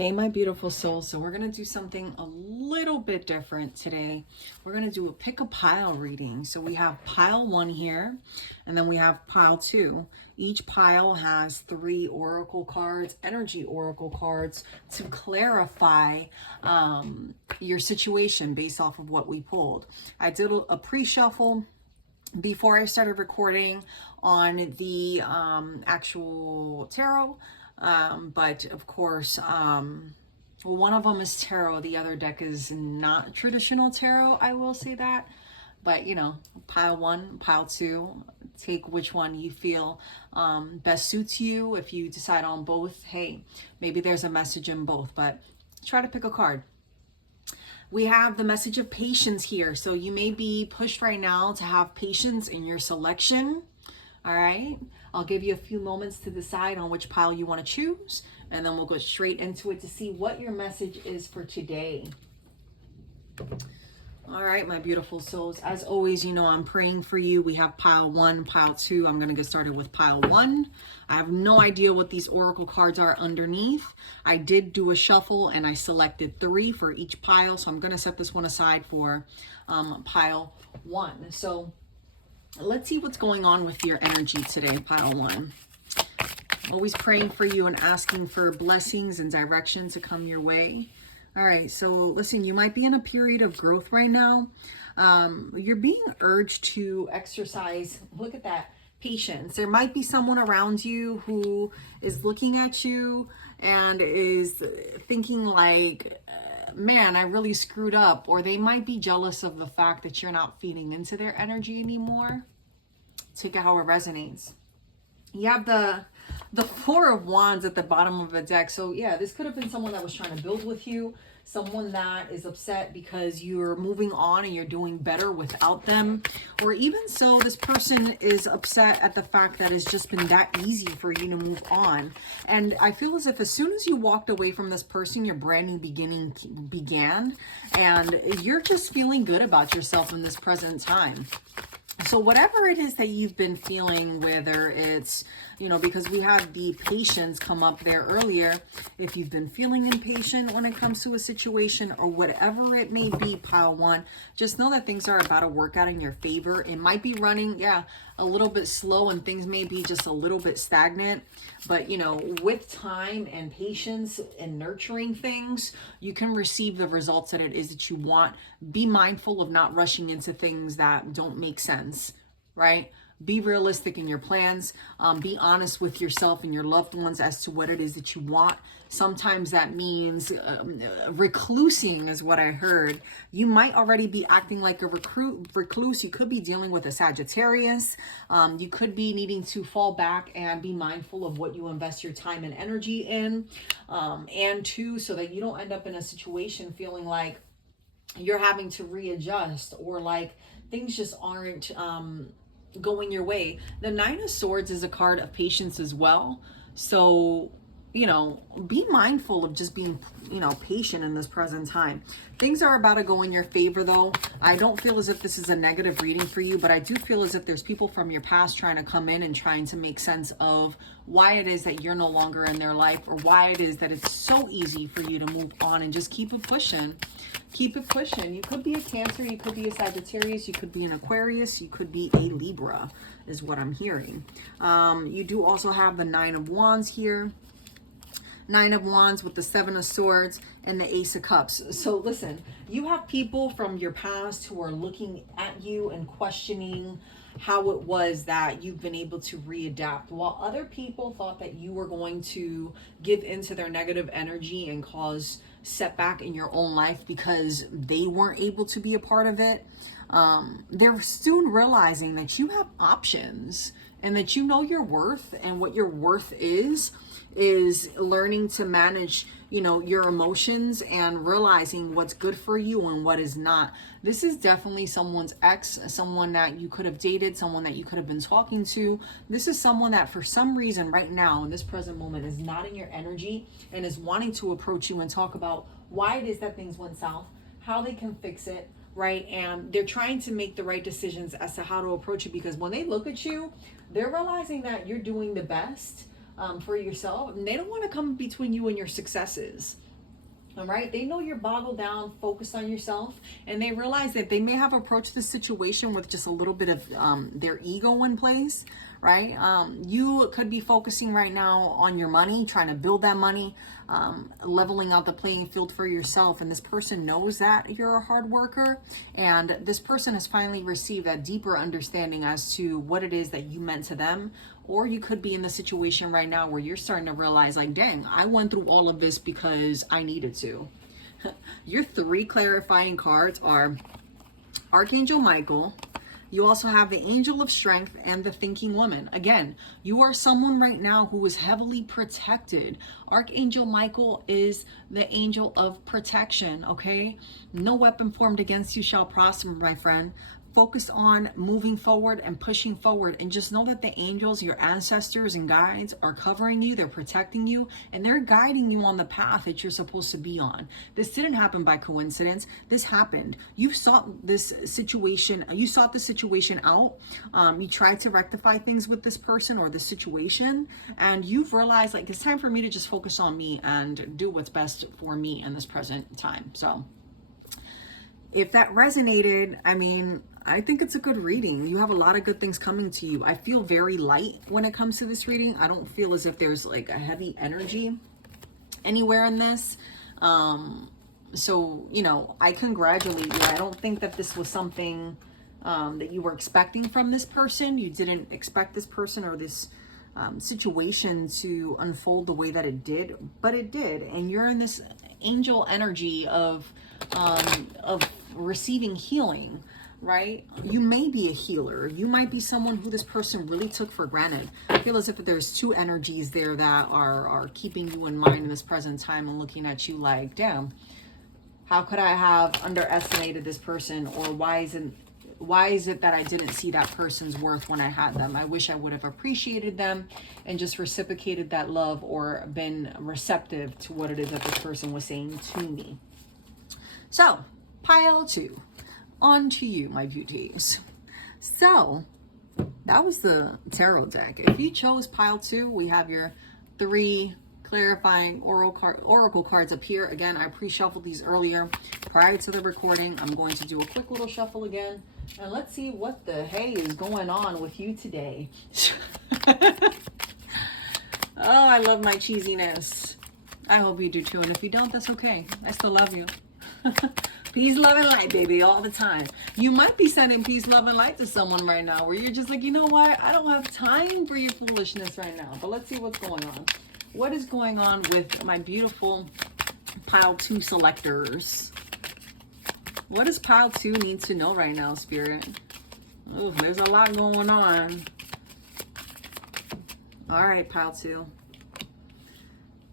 Hey, my beautiful soul. So we're going to do something a little bit different today. We're going to do a pick a pile reading. So we have pile 1 here, and then we have pile 2. Each pile has 3 oracle cards, energy oracle cards, to clarify your situation based off of what we pulled. I did a pre-shuffle before I started recording on the actual tarot. But of course, well, one of them is tarot. The other deck is not traditional tarot. I will say that. But, you know, pile 1, pile 2, take which one you feel best suits you. If you decide on both, hey, maybe there's a message in both, but try to pick a card. We have the message of patience here. So you may be pushed right now to have patience in your selection. All right. I'll give you a few moments to decide on which pile you want to choose, and then we'll go straight into it to see what your message is for today. All right, my beautiful souls. As always, you know I'm praying for you. We have pile 1, pile 2. I'm going to get started with pile 1. I have no idea what these oracle cards are underneath. I did do a shuffle and I selected 3 for each pile. So I'm going to set this one aside for pile 1. So let's see what's going on with your energy today, pile 1. Always praying for you and asking for blessings and direction to come your way. All right, so listen, you might be in a period of growth right now. You're being urged to exercise, look at that, patience. There might be someone around you who is looking at you and is thinking like, man, I really screwed up. Or they might be jealous of the fact that you're not feeding into their energy anymore. Take it how it resonates. You have the 4 of Wands at the bottom of the deck. So yeah, this could have been someone that was trying to build with you, someone that is upset because you're moving on and you're doing better without them. Or even so, this person is upset at the fact that it's just been that easy for you to move on. And I feel as if as soon as you walked away from this person, your brand new beginning began, and you're just feeling good about yourself in this present time. So whatever it is that you've been feeling, whether it's, you know, because we had the patience come up there earlier, if you've been feeling impatient when it comes to a situation or whatever it may be, pile 1, just know that things are about to work out in your favor. It might be running, a little bit slow and things may be just a little bit stagnant, but you know, with time and patience and nurturing things, you can receive the results that it is that you want. Be mindful of not rushing into things that don't make sense, right? Be realistic in your plans. Be honest with yourself and your loved ones as to what it is that you want. Sometimes that means reclusing is what I heard. You might already be acting like a recluse. You could be dealing with a Sagittarius. You could be needing to fall back and be mindful of what you invest your time and energy in. And two, so that you don't end up in a situation feeling like you're having to readjust or like things just aren't going your way. The 9 of Swords is a card of patience as well. So, you know, be mindful of just being, you know, patient in this present time. Things are about to go in your favor though. I don't feel as if this is a negative reading for you, but I do feel as if there's people from your past trying to come in and trying to make sense of why it is that you're no longer in their life, or why it is that it's so easy for you to move on and just keep it pushing. Keep it pushing. You could be a Cancer, you could be a Sagittarius, you could be an Aquarius, you could be a Libra, is what I'm hearing. You do also have the 9 of Wands here. 9 of Wands with the 7 of Swords and the Ace of Cups. So listen, you have people from your past who are looking at you and questioning how it was that you've been able to readapt, while other people thought that you were going to give into their negative energy and cause setback in your own life because they weren't able to be a part of it. They're soon realizing that you have options and that you know your worth, and what your worth is learning to manage, you know, your emotions and realizing what's good for you and what is not. This is definitely someone's ex, someone that you could have dated, someone that you could have been talking to. This is someone that for some reason right now in this present moment is not in your energy and is wanting to approach you and talk about why it is that things went south, how they can fix it, right? And they're trying to make the right decisions as to how to approach it, because when they look at you, they're realizing that you're doing the best for yourself, and they don't want to come between you and your successes. All right, they know you're boggled down, focused on yourself, and they realize that they may have approached this situation with just a little bit of their ego in place, right? You could be focusing right now on your money, trying to build that money, leveling out the playing field for yourself. And this person knows that you're a hard worker, and this person has finally received that deeper understanding as to what it is that you meant to them. Or you could be in the situation right now where you're starting to realize, like, dang, I went through all of this because I needed to. Your 3 clarifying cards are Archangel Michael. You also have the Angel of Strength and the Thinking Woman. Again, you are someone right now who is heavily protected. Archangel Michael is the angel of protection, okay? No weapon formed against you shall prosper, my friend. Focus on moving forward and pushing forward, and just know that the angels, your ancestors and guides, are covering you, they're protecting you, and they're guiding you on the path that you're supposed to be on. This didn't happen by coincidence. This happened. You sought this situation, you sought the situation out. You tried to rectify things with this person or this situation, and you've realized, like, it's time for me to just focus on me and do what's best for me in this present time. So if that resonated, I mean, I think it's a good reading. You have a lot of good things coming to you. I feel very light when it comes to this reading. I don't feel as if there's like a heavy energy anywhere in this. So, you know, I congratulate you. I don't think that this was something that you were expecting from this person. You didn't expect this person or this situation to unfold the way that it did, but it did. And you're in this angel energy of receiving healing, right? You may be a healer. You might be someone who this person really took for granted. I feel as if there's 2 energies there that are keeping you in mind in this present time and looking at you like, damn, how could I have underestimated this person? Or why is it that I didn't see that person's worth when I had them? I wish I would have appreciated them and just reciprocated that love, or been receptive to what it is that this person was saying to me. So, pile 2. On to you, my beauties. So, that was the tarot deck. If you chose pile 2, we have your 3 clarifying oracle cards up here. Again, I pre-shuffled these earlier prior to the recording. I'm going to do a quick little shuffle again, and let's see what the hey is going on with you today. Oh, I love my cheesiness. I hope you do too, and if you don't, that's okay. I still love you. Peace, love, and light, baby, all the time. You might be sending peace, love, and light to someone right now where you're just like, you know what? I don't have time for your foolishness right now. But let's see what's going on. What is going on with my beautiful pile 2 selectors? What does pile 2 need to know right now, Spirit? Oh, there's a lot going on. All right, pile 2.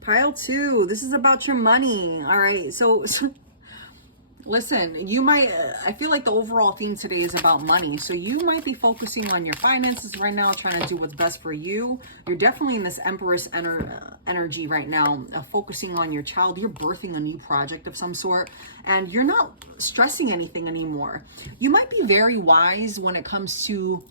Pile 2, this is about your money. All right, so listen, you might, I feel like the overall theme today is about money. So you might be focusing on your finances right now, trying to do what's best for you. You're definitely in this Empress energy right now, focusing on your child. You're birthing a new project of some sort, and you're not stressing anything anymore. You might be very wise when it comes to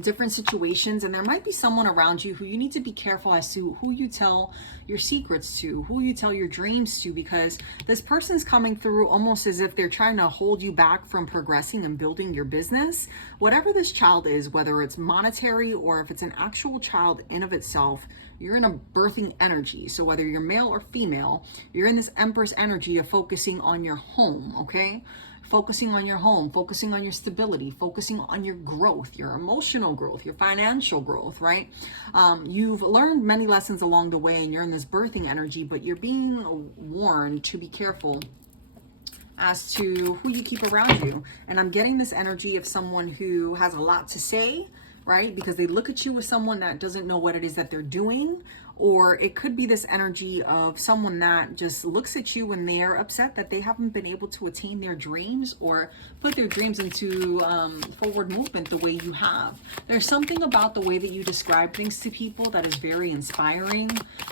different situations, and there might be someone around you who you need to be careful as to who you tell your secrets to, who you tell your dreams to, because this person's coming through almost as if they're trying to hold you back from progressing and building your business. Whatever this child is, whether it's monetary or if it's an actual child in of itself, you're in a birthing energy. So whether you're male or female, you're in this Empress energy of focusing on your home, okay? Focusing on your home, focusing on your stability, focusing on your growth, your emotional growth, your financial growth, right? You've learned many lessons along the way, and you're in this birthing energy, but you're being warned to be careful as to who you keep around you. And I'm getting this energy of someone who has a lot to say, right? Because they look at you as someone that doesn't know what it is that they're doing. Or it could be this energy of someone that just looks at you and they're upset that they haven't been able to attain their dreams or put their dreams into forward movement the way you have. There's something about the way that you describe things to people that is very inspiring,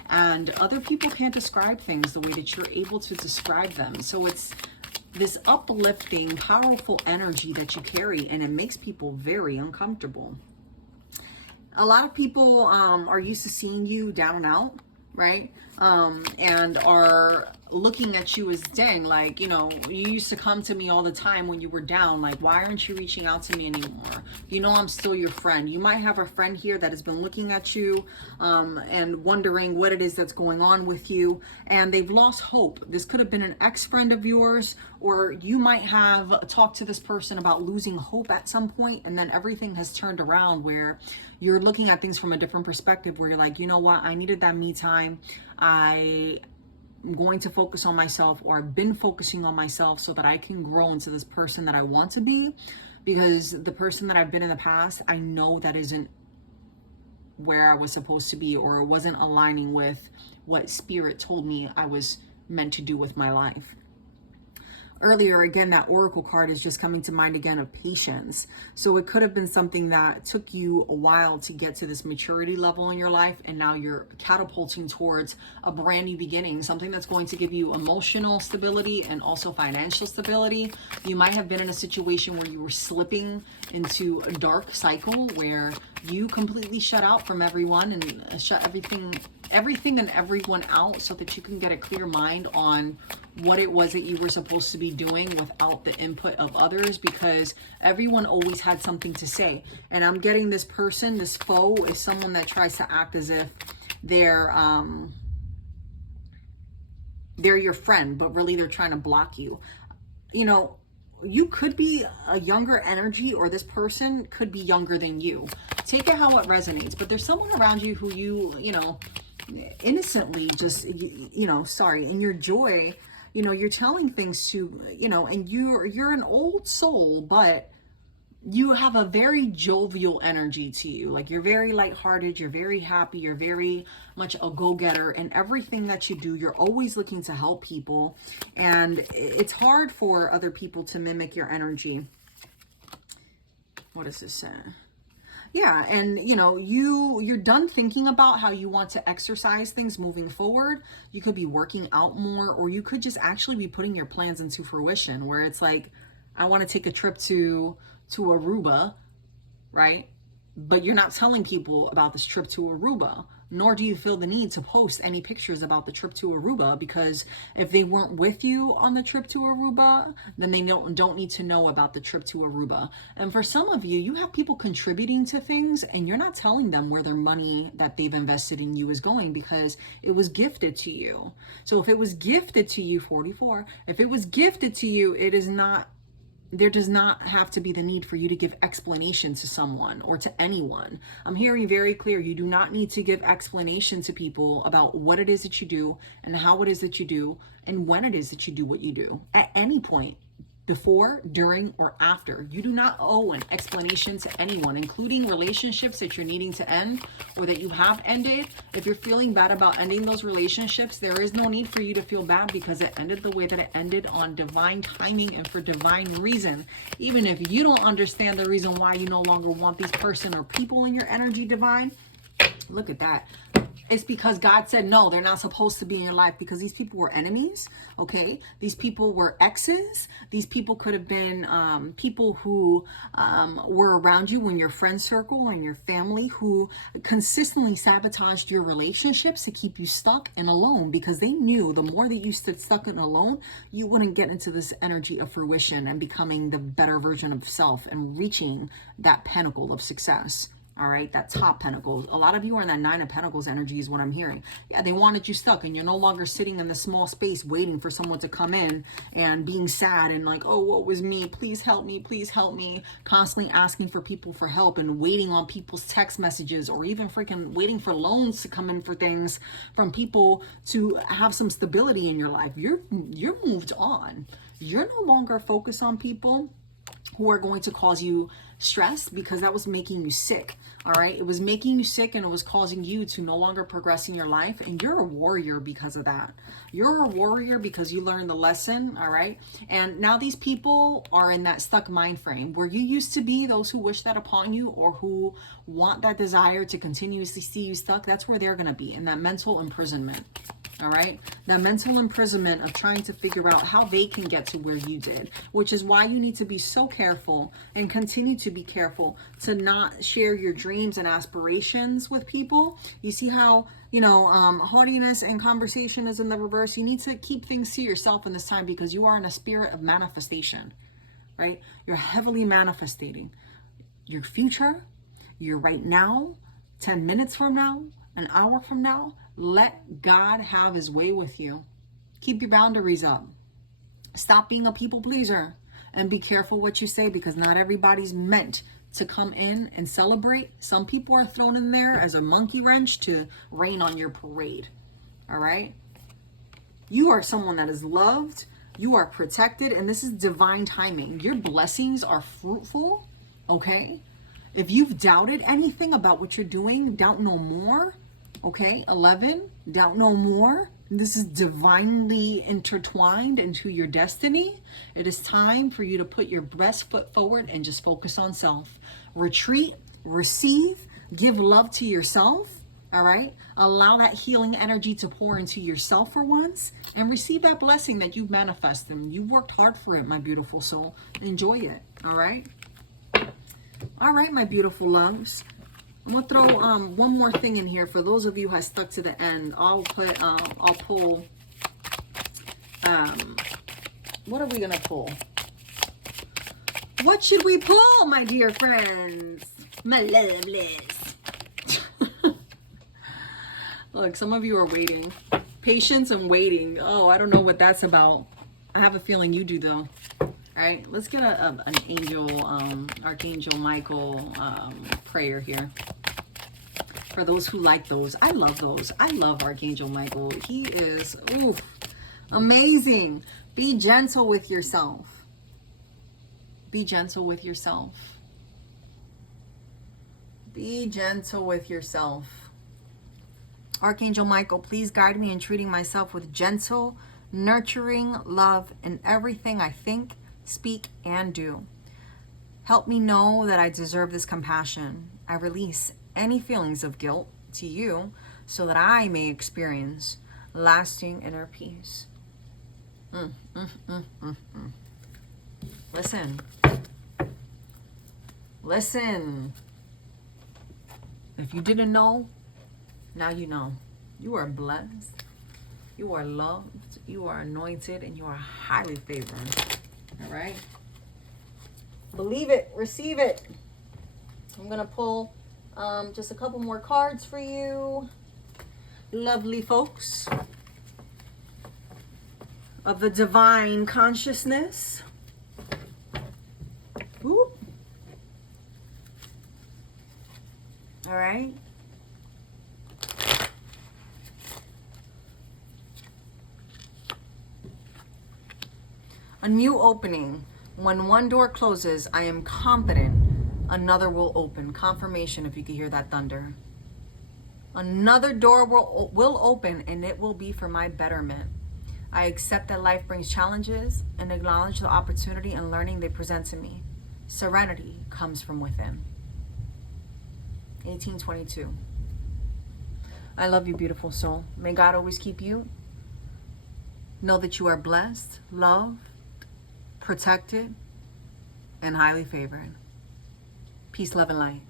and other people can't describe things the way that you're able to describe them. So it's this uplifting, powerful energy that you carry, and it makes people very uncomfortable. A lot of people are used to seeing you down and out, right? And are looking at you as, dang, like, you know, you used to come to me all the time when you were down. Like, why aren't you reaching out to me anymore? You know, I'm still your friend. You might have a friend here that has been looking at you and wondering what it is that's going on with you, and they've lost hope. This could have been an ex-friend of yours, or you might have talked to this person about losing hope at some point, and then everything has turned around where you're looking at things from a different perspective, where you're like, you know what, I needed that me time. I'm going to focus on myself, or I've been focusing on myself so that I can grow into this person that I want to be, because the person that I've been in the past, I know that isn't where I was supposed to be, or it wasn't aligning with what spirit told me I was meant to do with my life. Earlier, again, that oracle card is just coming to mind again of patience. So it could have been something that took you a while to get to this maturity level in your life, and now you're catapulting towards a brand new beginning, something that's going to give you emotional stability and also financial stability. You might have been in a situation where you were slipping into a dark cycle where you completely shut out from everyone and shut everything and everyone out, so that you can get a clear mind on what it was that you were supposed to be doing without the input of others, because everyone always had something to say. And I'm getting this person, this foe, is someone that tries to act as if they're your friend, but really they're trying to block you. You know, you could be a younger energy, or this person could be younger than you. Take it how it resonates, but there's someone around you who you know, innocently just, you know, sorry, in your joy, you know, you're telling things to, you know, and you're an old soul, but you have a very jovial energy to you. Like, you're very lighthearted, you're very happy, you're very much a go-getter, and everything that you do, you're always looking to help people, and it's hard for other people to mimic your energy. What does this say? Yeah, and you know, you're done thinking about how you want to exercise things moving forward. You could be working out more, or you could just actually be putting your plans into fruition, where it's like, I want to take a trip to Aruba, right? But you're not telling people about this trip to Aruba, nor do you feel the need to post any pictures about the trip to Aruba, because if they weren't with you on the trip to Aruba, then they don't need to know about the trip to Aruba. And for some of you, you have people contributing to things, and you're not telling them where their money that they've invested in you is going, because it was gifted to you. So if it was gifted to you, 44, if it was gifted to you, it is not, there does not have to be the need for you to give explanation to someone or to anyone. I'm hearing very clear, you do not need to give explanation to people about what it is that you do and how it is that you do and when it is that you do what you do at any point, before, during, or after. You do not owe an explanation to anyone, including relationships that you're needing to end or that you have ended. If you're feeling bad about ending those relationships, there is no need for you to feel bad, because it ended the way that it ended, on divine timing and for divine reason. Even if you don't understand the reason why you no longer want these person or people in your energy, divine, look at that. It's because God said, no, they're not supposed to be in your life, because these people were enemies, okay? These people were exes. These people could have been people who were around you in your friend circle or in your family, who consistently sabotaged your relationships to keep you stuck and alone, because they knew the more that you stood stuck and alone, you wouldn't get into this energy of fruition and becoming the better version of self and reaching that pinnacle of success. All right, that top pentacle. A lot of you are in that 9 of Pentacles energy is what I'm hearing. Yeah, they wanted you stuck, and you're no longer sitting in the small space waiting for someone to come in and being sad and like, oh, what was me? Please help me. Please help me. Constantly asking for people for help and waiting on people's text messages, or even freaking waiting for loans to come in for things from people to have some stability in your life. You're moved on. You're no longer focused on people who are going to cause you stress, because that was making you sick. All right, it was making you sick, and it was causing you to no longer progress in your life, and you're a warrior because of that. You're a warrior because you learned the lesson. All right, and now these people are in that stuck mind frame where you used to be. Those who wish that upon you, or who want that desire to continuously see you stuck, that's where they're going to be, in that mental imprisonment. All right, the mental imprisonment of trying to figure out how they can get to where you did, which is why you need to be so careful and continue to be careful to not share your dreams and aspirations with people. You see how, you know, haughtiness and conversation is in the reverse. You need to keep things to yourself in this time because you are in a spirit of manifestation, right? You're heavily manifesting your future, your right now, 10 minutes from now, an hour from now. Let God have his way with you. Keep your boundaries up. Stop being a people pleaser and be careful what you say, because not everybody's meant to come in and celebrate. Some people are thrown in there as a monkey wrench to rain on your parade. All right? You are someone that is loved. You are protected, and this is divine timing. Your blessings are fruitful, okay? If you've doubted anything about what you're doing, doubt no more. Okay, 11, doubt no more. This is divinely intertwined into your destiny. It is time for you to put your best foot forward and just focus on self. Retreat, receive, give love to yourself. All right, allow that healing energy to pour into yourself for once and receive that blessing that you've manifested. You worked hard for it, my beautiful soul. Enjoy it. All right. All right, my beautiful loves. I'm gonna throw one more thing in here for those of you who have stuck to the end. I'll pull. What are we gonna pull? What should we pull, my dear friends? My lovelies. Look, some of you are waiting. Patience and waiting. Oh, I don't know what that's about. I have a feeling you do though. All right, let's get an angel, Archangel Michael prayer here. For those who like those, I love those. I love Archangel Michael. He is amazing. Be gentle with yourself. Be gentle with yourself. Be gentle with yourself. Archangel Michael, please guide me in treating myself with gentle, nurturing love in everything I think, speak, and do. Help me know that I deserve this compassion. I release any feelings of guilt to you so that I may experience lasting inner peace. Listen. Listen. If you didn't know, now you know. You are blessed. You are loved. You are anointed, and you are highly favored. All right? Believe it. Receive it. I'm going to pull just a couple more cards for you, lovely folks of the divine consciousness. Ooh. All right. A new opening. When one door closes, I am confident another will open. Confirmation, if you can hear that thunder. Another door will open, and it will be for my betterment. I accept that life brings challenges and acknowledge the opportunity and learning they present to me. Serenity comes from within. 1822. I love you, beautiful soul. May God always keep you. Know that you are blessed, loved, protected, and highly favored. Peace, love, and light.